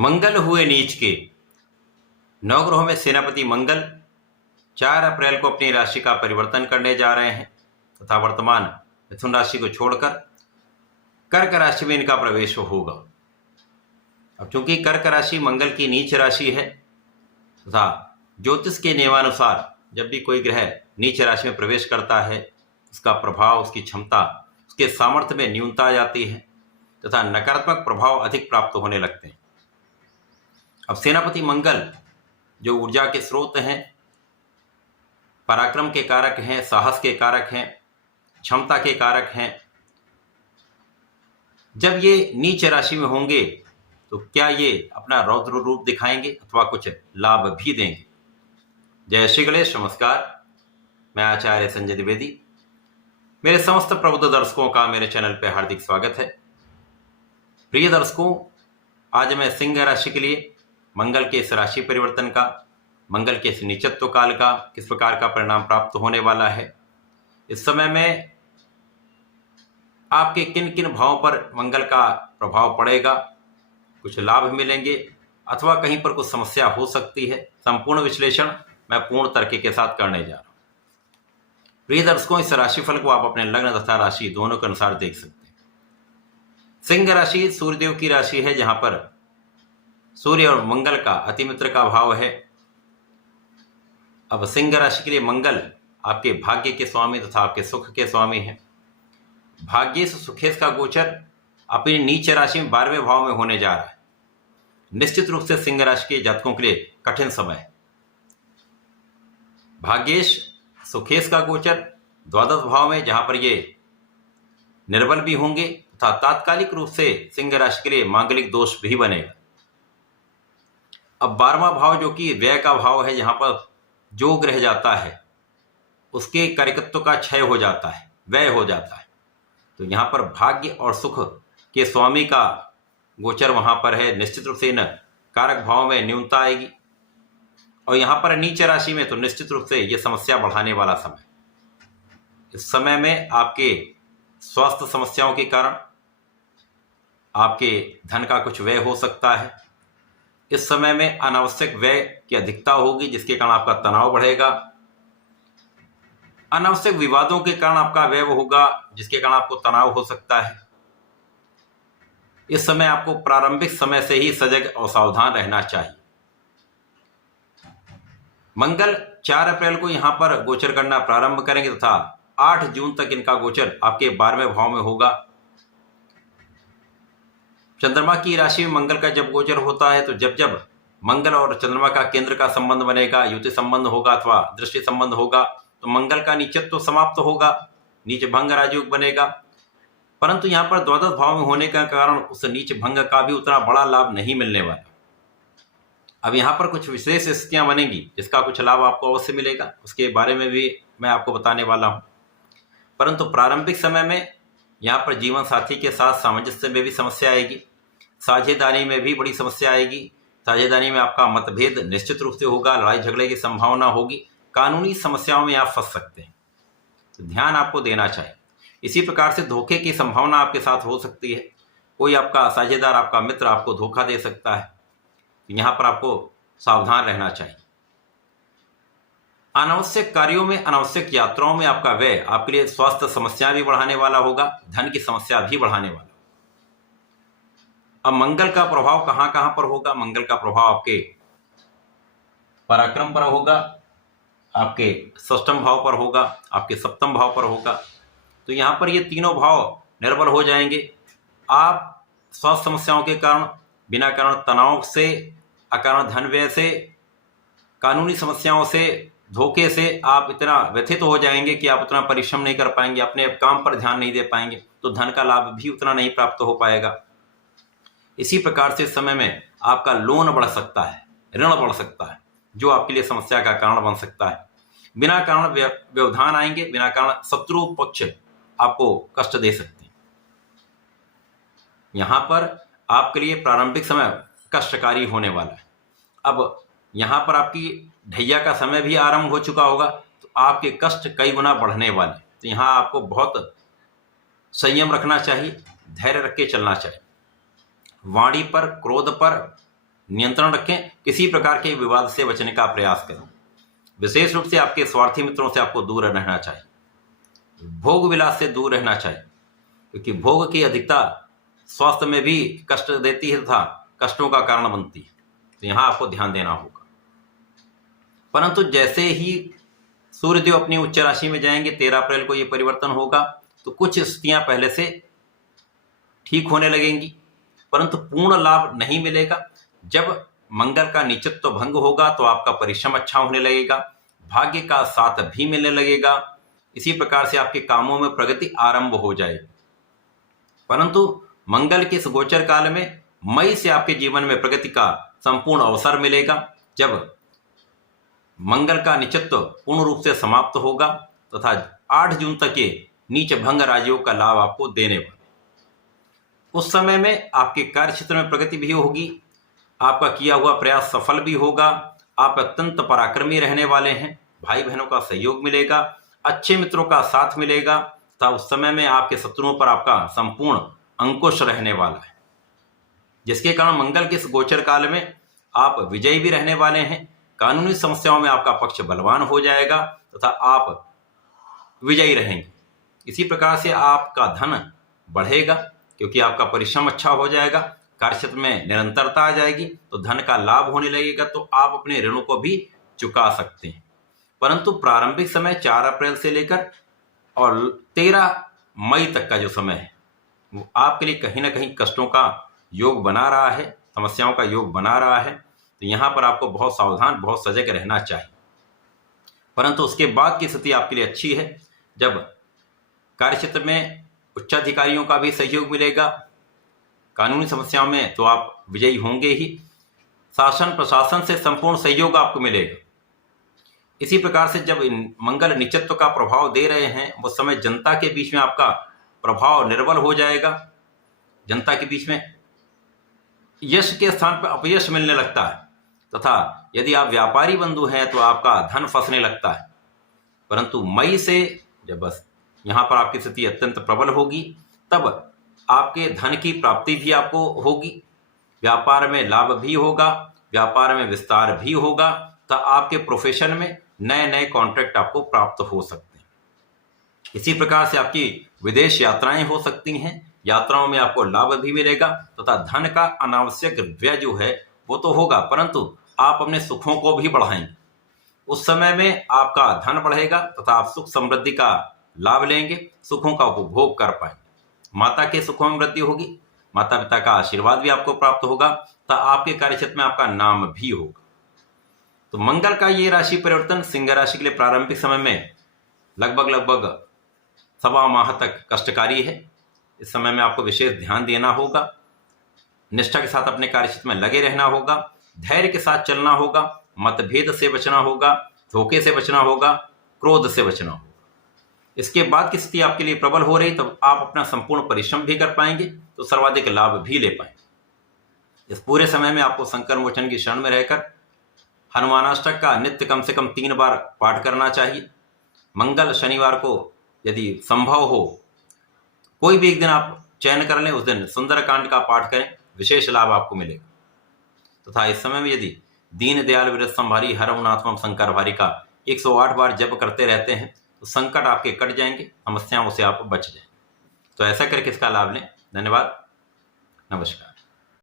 मंगल हुए नीच के। नवग्रहों में सेनापति मंगल 4 अप्रैल को अपनी राशि का परिवर्तन करने जा रहे हैं तथा वर्तमान मिथुन राशि को छोड़कर कर्क राशि में इनका प्रवेश होगा। अब चूंकि कर्क राशि मंगल की नीच राशि है तथा ज्योतिष के नियमानुसार जब भी कोई ग्रह नीच राशि में प्रवेश करता है उसका प्रभाव, उसकी क्षमता, उसके सामर्थ्य में न्यूनता आ जाती है तथा नकारात्मक प्रभाव अधिक प्राप्त होने लगते हैं। अब सेनापति मंगल जो ऊर्जा के स्रोत हैं, पराक्रम के कारक हैं, साहस के कारक हैं, क्षमता के कारक हैं, जब ये नीच राशि में होंगे तो क्या ये अपना रौद्र रूप दिखाएंगे अथवा कुछ लाभ भी देंगे। जय श्री गणेश, नमस्कार। मैं आचार्य संजय द्विवेदी। मेरे समस्त प्रबुद्ध दर्शकों का मेरे चैनल पर हार्दिक स्वागत है। प्रिय दर्शकों, आज मैं सिंह राशि के लिए मंगल के इस राशि परिवर्तन का, मंगल के इस नीचत्व काल का किस प्रकार का परिणाम प्राप्त होने वाला है, इस समय में आपके किन किन भावों पर मंगल का प्रभाव पड़ेगा, कुछ लाभ मिलेंगे अथवा कहीं पर कुछ समस्या हो सकती है, संपूर्ण विश्लेषण मैं पूर्ण तर्क के साथ करने जा रहा हूं। प्रिय दर्शकों, इस राशिफल को आप अपने लग्न तथा राशि दोनों के अनुसार देख सकते हैं। सिंह राशि सूर्यदेव की राशि है, जहां पर सूर्य और मंगल का अतिमित्र का भाव है। अब सिंह राशि के लिए मंगल आपके भाग्य के स्वामी तथा आपके सुख के स्वामी हैं। भाग्येश सुखेश का गोचर अपनी नीच राशि में 12वें भाव में होने जा रहा है। निश्चित रूप से सिंह राशि के जातकों के लिए कठिन समय है। भाग्येश सुखेश का गोचर द्वादश भाव में, जहां पर ये निर्बल भी होंगे तथा तात्कालिक रूप से सिंह राशि के लिए मांगलिक दोष भी बनेगा। अब 12वां भाव जो कि व्यय का भाव है, जहां पर जो ग्रह जाता है उसके कार्यकत्व का क्षय हो जाता है, व्यय हो जाता है, तो यहां पर भाग्य और सुख के स्वामी का गोचर वहां पर है। निश्चित रूप से इन कारक भाव में न्यूनता आएगी और यहां पर नीच राशि में तो निश्चित रूप से यह समस्या बढ़ाने वाला समय। इस समय में आपके स्वास्थ्य समस्याओं के कारण आपके धन का कुछ व्यय हो सकता है। इस समय में अनावश्यक व्यय की अधिकता होगी, जिसके कारण आपका तनाव बढ़ेगा। अनावश्यक विवादों के कारण आपका व्यय होगा, जिसके कारण आपको तनाव हो सकता है। इस समय आपको प्रारंभिक समय से ही सजग और सावधान रहना चाहिए। मंगल 4 अप्रैल को यहां पर गोचर करना प्रारंभ करेंगे तथा 8 जून तक इनका गोचर आपके 12वें भाव में होगा। चंद्रमा की राशि में मंगल का जब गोचर होता है तो जब जब मंगल और चंद्रमा का केंद्र का संबंध बनेगा, युति संबंध होगा अथवा दृष्टि संबंध होगा, तो मंगल का नीचत्व समाप्त होगा, नीच भंग राजयोग बनेगा। परंतु यहाँ पर द्वादश भाव में होने का कारण उस नीच भंग का भी उतना बड़ा लाभ नहीं मिलने वाला। अब यहाँ पर कुछ विशेष स्थितियां बनेंगी जिसका कुछ लाभ आपको अवश्य मिलेगा, उसके बारे में भी मैं आपको बताने वाला हूँ। परंतु प्रारंभिक समय में यहाँ पर जीवन साथी के साथ सामंजस्य में भी समस्या आएगी, साझेदारी में भी बड़ी समस्या आएगी। साझेदारी में आपका मतभेद निश्चित रूप से होगा, लड़ाई झगड़े की संभावना होगी, कानूनी समस्याओं में आप फंस सकते हैं, तो ध्यान आपको देना चाहिए। इसी प्रकार से धोखे की संभावना आपके साथ हो सकती है। कोई आपका साझेदार, आपका मित्र आपको धोखा दे सकता है, तो यहाँ पर आपको सावधान रहना चाहिए। अनावश्यक कार्यों में, अनावश्यक यात्राओं में आपका व्यय आपके लिए स्वास्थ्य समस्या भी बढ़ाने वाला होगा, धन की समस्या भी बढ़ाने वाला। अब मंगल का प्रभाव कहां कहां पर होगा? मंगल का प्रभाव आपके पराक्रम पर होगा, आपके षष्ठम भाव पर होगा, आपके सप्तम भाव पर होगा। तो यहां पर ये तीनों भाव निर्बल हो जाएंगे। आप स्वास्थ्य समस्याओं के कारण, बिना कारण तनाव से, अकारण धन व्यय से, कानूनी समस्याओं से, धोखे से आप इतना व्यथित हो जाएंगे कि आप उतना परिश्रम नहीं कर पाएंगे, अपने काम पर ध्यान नहीं दे पाएंगे, तो धन का लाभ भी उतना नहीं प्राप्त हो पाएगा। इसी प्रकार से इस समय में आपका लोन बढ़ सकता है, ऋण बढ़ सकता है, जो आपके लिए समस्या का कारण बन सकता है। बिना कारण व्यवधान आएंगे, बिना कारण शत्रु पक्ष आपको कष्ट दे सकते हैं। यहां पर आपके लिए प्रारंभिक समय कष्टकारी होने वाला है। अब यहां पर आपकी ढैया का समय भी आरंभ हो चुका होगा, तो आपके कष्ट कई गुना बढ़ने वाले। तो यहां आपको बहुत संयम रखना चाहिए, धैर्य रख के चलना चाहिए। वाणी पर, क्रोध पर नियंत्रण रखें, किसी प्रकार के विवाद से बचने का प्रयास करें। विशेष रूप से आपके स्वार्थी मित्रों से आपको दूर रहना चाहिए, भोग विलास से दूर रहना चाहिए, क्योंकि भोग की अधिकता स्वास्थ्य में भी कष्ट देती है तथा कष्टों का कारण बनती है, तो यहाँ आपको ध्यान देना होगा। परंतु जैसे ही सूर्यदेव अपनी उच्च राशि में जाएंगे, 13 अप्रैल को ये परिवर्तन होगा, तो कुछ स्थितियां पहले से ठीक होने लगेंगी, परंतु पूर्ण लाभ नहीं मिलेगा। जब मंगल का नीचत्व भंग होगा तो आपका परिश्रम अच्छा होने लगेगा, भाग्य का साथ भी मिलने लगेगा, इसी प्रकार से आपके कामों में प्रगति आरंभ हो जाएगी। परंतु मंगल के इस गोचर काल में मई से आपके जीवन में प्रगति का संपूर्ण अवसर मिलेगा, जब मंगल का नीचत्व पूर्ण रूप से समाप्त होगा तथा 8 जून तक के नीच भंग राजियों का लाभ आपको देने वाला। उस समय में आपके कार्य क्षेत्र में प्रगति भी होगी, आपका किया हुआ प्रयास सफल भी होगा, आप अत्यंत पराक्रमी रहने वाले हैं, भाई बहनों का सहयोग मिलेगा, अच्छे मित्रों का साथ मिलेगा तथा उस समय में आपके शत्रुओं पर आपका संपूर्ण अंकुश रहने वाला है, जिसके कारण मंगल के इस गोचर काल में आप विजयी भी रहने वाले हैं। कानूनी समस्याओं में आपका पक्ष बलवान हो जाएगा तथा आप विजयी रहेंगे। इसी प्रकार से आपका धन बढ़ेगा, क्योंकि आपका परिश्रम अच्छा हो जाएगा, कार्यक्षेत्र में निरंतरता आ जाएगी, तो धन का लाभ होने लगेगा, तो आप अपने ऋणों को भी चुका सकते हैं। परंतु प्रारंभिक समय 4 अप्रैल से लेकर और 13 मई तक का जो समय है, वो आपके लिए कहीं ना कहीं कष्टों का योग बना रहा है, समस्याओं का योग बना रहा है, तो यहाँ पर आपको बहुत सावधान, बहुत सजग रहना चाहिए। परंतु उसके बाद की स्थिति आपके लिए अच्छी है, जब कार्यक्षेत्र में उच्चाधिकारियों का भी सहयोग मिलेगा, कानूनी समस्याओं में तो आप विजयी होंगे ही, शासन प्रशासन से संपूर्ण सहयोग आपको मिलेगा। इसी प्रकार से जब मंगल नीचत्व का प्रभाव दे रहे हैं, उस समय जनता के बीच में आपका प्रभाव निर्बल हो जाएगा, जनता के बीच में यश के स्थान पर अपयश मिलने लगता है, तथा यदि आप व्यापारी बंधु हैं तो आपका धन फंसने लगता है। परंतु मई से जब बस यहाँ पर आपकी स्थिति अत्यंत प्रबल होगी, तब आपके धन की प्राप्ति भी आपको होगी, व्यापार में लाभ भी होगा, व्यापार में विस्तार भी होगा, तो आपके प्रोफेशन में नए नए कॉन्ट्रैक्ट आपको प्राप्त हो सकते हैं। इसी प्रकार से आपकी विदेश यात्राएं हो सकती हैं, यात्राओं में आपको लाभ भी मिलेगा तथा धन का अनावश्यक व्यय जो है वो तो होगा, परंतु आप अपने सुखों को भी बढ़ाएंगे। उस समय में आपका धन बढ़ेगा तथा आप सुख समृद्धि का लाभ लेंगे, सुखों का उपभोग कर पाएंगे। माता के सुखों में वृद्धि होगी, माता पिता का आशीर्वाद भी आपको प्राप्त होगा तथा आपके कार्यक्षेत्र में आपका नाम भी होगा। तो मंगल का ये राशि परिवर्तन सिंह राशि के लिए प्रारंभिक समय में लगभग 1.25 माह तक कष्टकारी है। इस समय में आपको विशेष ध्यान देना होगा, निष्ठा के साथ अपने कार्यक्षेत्र में लगे रहना होगा, धैर्य के साथ चलना होगा, मतभेद से बचना होगा, धोखे से बचना होगा, क्रोध से बचना होगा। इसके बाद की स्थिति आपके लिए प्रबल हो रही, तब आप अपना संपूर्ण परिश्रम भी कर पाएंगे, तो सर्वाधिक लाभ भी ले पाएंगे। इस पूरे समय में आपको संकर मोचन की शरण में रहकर हनुमानाष्टक का नित्य कम से कम 3 बार पाठ करना चाहिए। मंगल शनिवार को यदि संभव हो कोई भी एक दिन आप चयन कर लें, उस दिन सुंदरकांड का पाठ करें, विशेष लाभ आपको मिलेगा। तथा इस समय में यदि दीन दयाल विरत संभारी हरहु नाथमम शंकर भारी का 108 बार जप करते रहते हैं, तो संकट आपके कट जाएंगे, समस्याओं से आप बच जाएंगे। तो ऐसा करके इसका लाभ लें। धन्यवाद, नमस्कार।